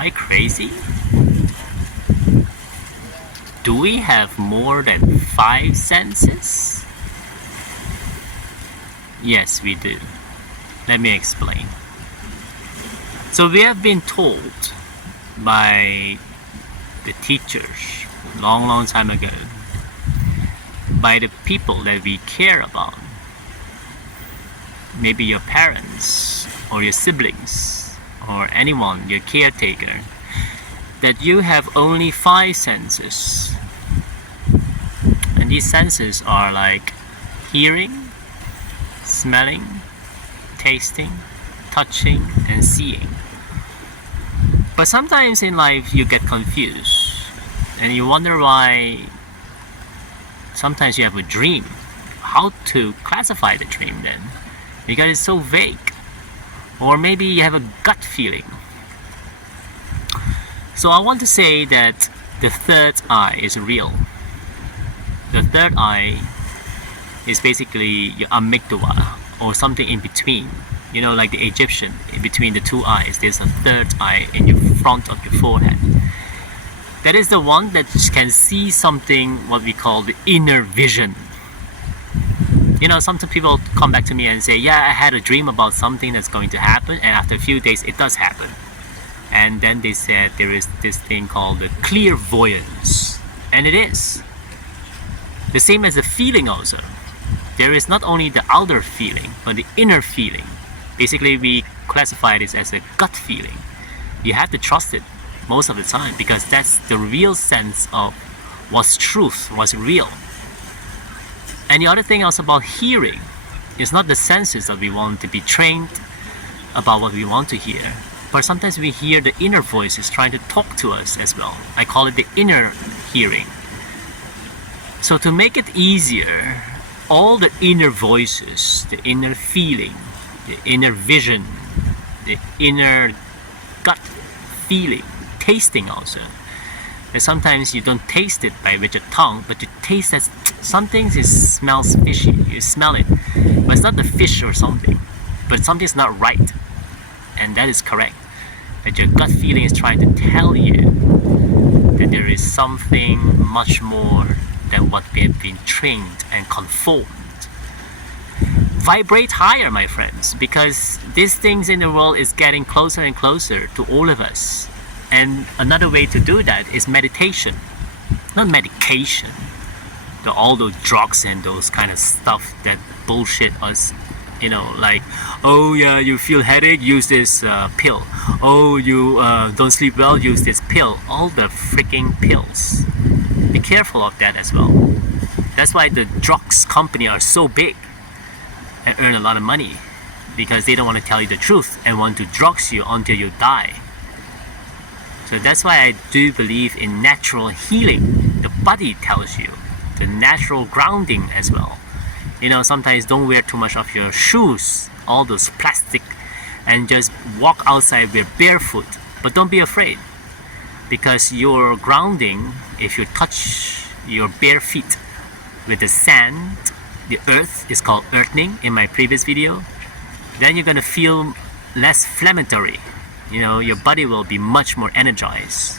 I crazy? Do we have more than 5 senses? Yes, we do. Let me explain. So we have been told by the teachers long time ago, by the people that we care about, maybe your parents or your siblings or anyone, your caretaker, that you have only 5 senses. And these senses are like hearing, smelling, tasting, touching, and seeing. But sometimes in life you get confused and you wonder why sometimes you have a dream. How to classify the dream then? Because it's so vague. Or maybe you have a gut feeling. So I want to say that the third eye is real. The third eye is basically your amygdala or something in between. You know, like the Egyptian, in between the 2 eyes, there's a third eye in your front of your forehead. That is the one that can see something, what we call the inner vision. You know, sometimes people come back to me and say, yeah, I had a dream about something that's going to happen, and after a few days it does happen. And then they said there is this thing called the clairvoyance. And it is. The same as the feeling also. There is not only the outer feeling, but the inner feeling. Basically, we classify this as a gut feeling. You have to trust it most of the time because that's the real sense of what's truth, what's real. And the other thing also about hearing is not the senses that we want to be trained about what we want to hear, but sometimes we hear the inner voices trying to talk to us as well. I call it the inner hearing. So to make it easier, all the inner voices, the inner feeling, the inner vision, the inner gut feeling, tasting also. And sometimes you don't taste it with your tongue, but you taste that something smells fishy. You smell it, but it's not the fish or something, but something's not right, and that is correct. That your gut feeling is trying to tell you that there is something much more than what we have been trained and conformed. Vibrate higher, my friends, because these things in the world is getting closer and closer to all of us. And another way to do that is meditation, not medication. All those drugs and those kind of stuff that bullshit us, you know, like, oh yeah, you feel headache, use this pill. Oh, you don't sleep well, use this pill. All the freaking pills. Be careful of that as well. That's why the drugs company are so big and earn a lot of money, because they don't want to tell you the truth and want to drugs you until you die. So that's why I do believe in natural healing. The body tells you, the natural grounding as well. You know, sometimes don't wear too much of your shoes, all those plastic, and just walk outside with barefoot. But don't be afraid, because your grounding, if you touch your bare feet with the sand, the earth is called earthing in my previous video, then you're gonna feel less inflammatory. You know, your body will be much more energized.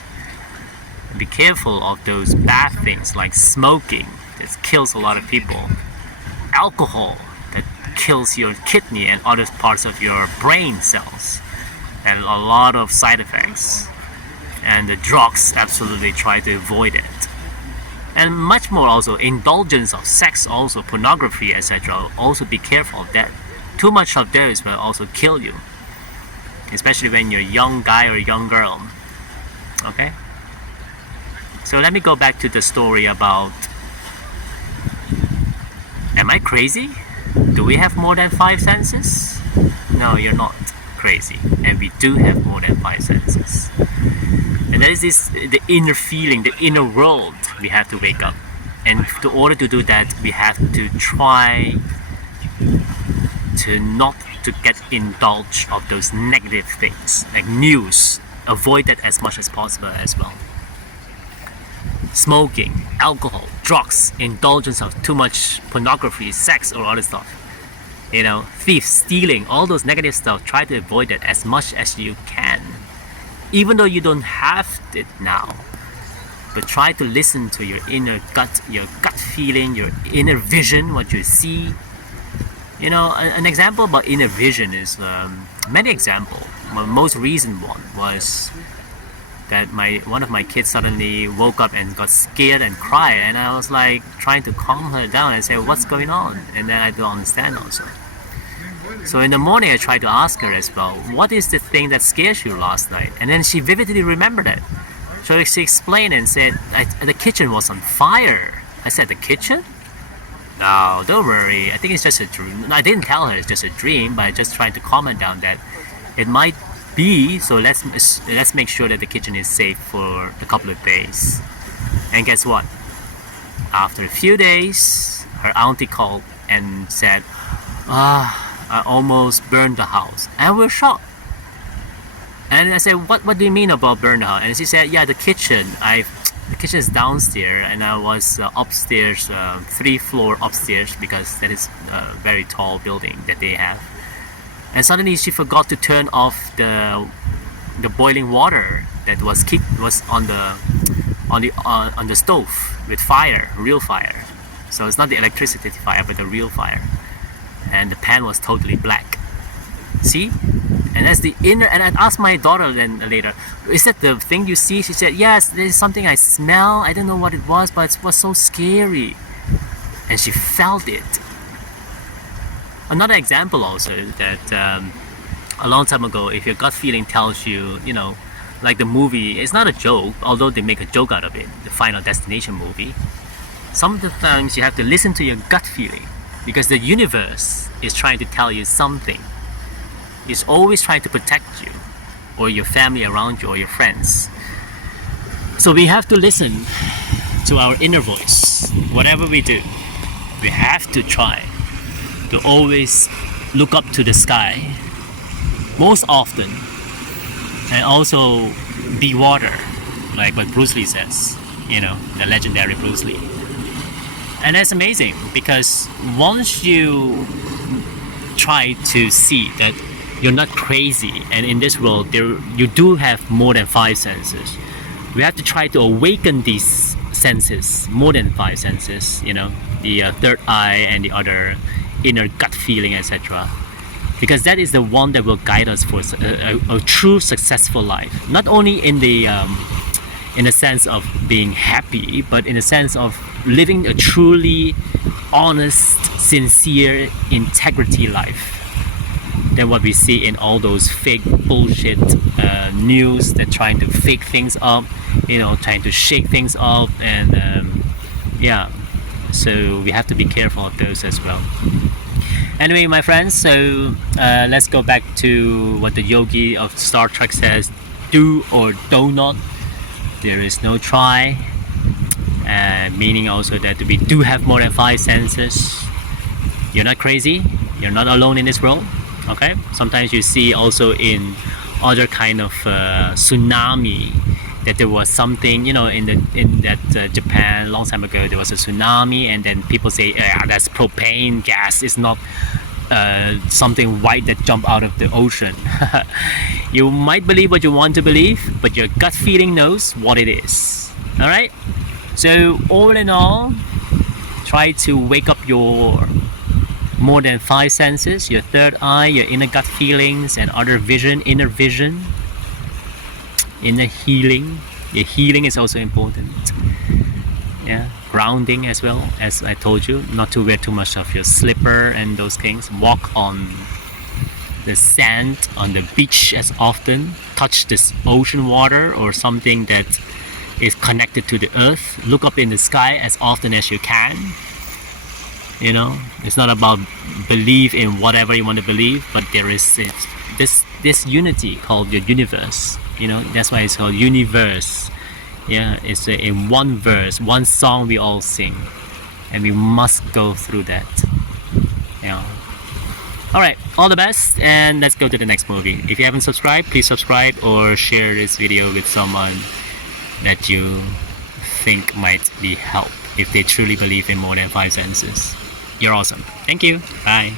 Be careful of those bad things like smoking that kills a lot of people, alcohol that kills your kidney and other parts of your brain cells, and a lot of side effects. And the drugs, absolutely try to avoid it. And much more also, indulgence of sex also, pornography, etc. Also be careful of that. Too much of those will also kill you, especially when you're a young guy or a young girl. Okay? So let me go back to the story about, am I crazy? Do we have more than 5 senses? No, you're not crazy. And we do have more than 5 senses. And that is the inner feeling, the inner world we have to wake up. And in order to do that, we have to try to not to get indulged of those negative things, like news. Avoid that as much as possible as well. Smoking, alcohol, drugs, indulgence of too much pornography, sex, or other stuff. You know, thieves, stealing, all those negative stuff, try to avoid that as much as you can. even though you don't have it now. But try to listen to your inner gut, your gut feeling, your inner vision, what you see. You know, an example about inner vision is many examples. My most recent one was that one of my kids suddenly woke up and got scared and cried, and I was like trying to calm her down and say, what's going on? And then I don't understand also. So in the morning I tried to ask her as well, what is the thing that scares you last night? And then she vividly remembered it. So she explained and said, the kitchen was on fire. I said, the kitchen? No, don't worry. I think it's just a dream. I didn't tell her it's just a dream, but I just tried to comment down that it might be. So let's make sure that the kitchen is safe for a couple of days. And guess what? After a few days, her auntie called and said, I almost burned the house. And we're shocked. And I said, what do you mean about burn the house? And she said, yeah, the kitchen is downstairs, and I was upstairs, 3 floors upstairs, because that is a very tall building that they have. And suddenly she forgot to turn off the boiling water that was on the stove with fire, real fire. So it's not the electricity fire, but the real fire. And the pan was totally black. See? And that's the inner. And I asked my daughter then later, is that the thing you see? She said, yes, there's something I smell. I don't know what it was, but it was so scary. And she felt it. Another example also is that a long time ago, if your gut feeling tells you, you know, like the movie, it's not a joke, although they make a joke out of it, the Final Destination movie. Sometimes you have to listen to your gut feeling, because the universe is trying to tell you something. It's always trying to protect you, or your family around you, or your friends. So we have to listen to our inner voice. Whatever we do, we have to try to always look up to the sky most often, and also be water, like what Bruce Lee says, you know, the legendary Bruce Lee. And that's amazing, because once you try to see that you're not crazy, and in this world you do have more than 5 senses, we have to try to awaken these senses, more than 5 senses, you know, the third eye and the other inner gut feeling, etc. Because that is the one that will guide us for a true successful life. Not only in the sense of being happy, but in the sense of living a truly honest, sincere, integrity life than what we see in all those fake bullshit news that trying to fake things up, you know, trying to shake things up, and yeah, so we have to be careful of those as well. Anyway, my friends, so let's go back to what the yogi of Star Trek says: do or do not. There is no try. Meaning also that we do have more than 5 senses. You're not crazy. You're not alone in this world. Okay. Sometimes you see also in other kind of tsunami that there was something, you know, in that Japan a long time ago there was a tsunami, and then people say, yeah, that's propane gas. It's not something white that jumped out of the ocean. You might believe what you want to believe, but your gut feeling knows what it is. All right. So all in all, try to wake up your more than 5 senses, your third eye, your inner gut feelings, and other vision, inner vision, inner healing. Your healing is also important. Yeah, grounding as well, as I told you, not to wear too much of your slipper and those things. Walk on the sand on the beach as often. Touch this ocean water or something that is connected to the earth. Look up in the sky as often as you can. You know, it's not about believe in whatever you want to believe, but there is this unity called the universe. You know, that's why it's called universe. Yeah, it's in one verse, one song we all sing, and we must go through that. You know. All right, all the best, and let's go to the next movie. If you haven't subscribed, please subscribe or share this video with someone that you think might be help if they truly believe in more than 5 senses. You're awesome. Thank you. Bye.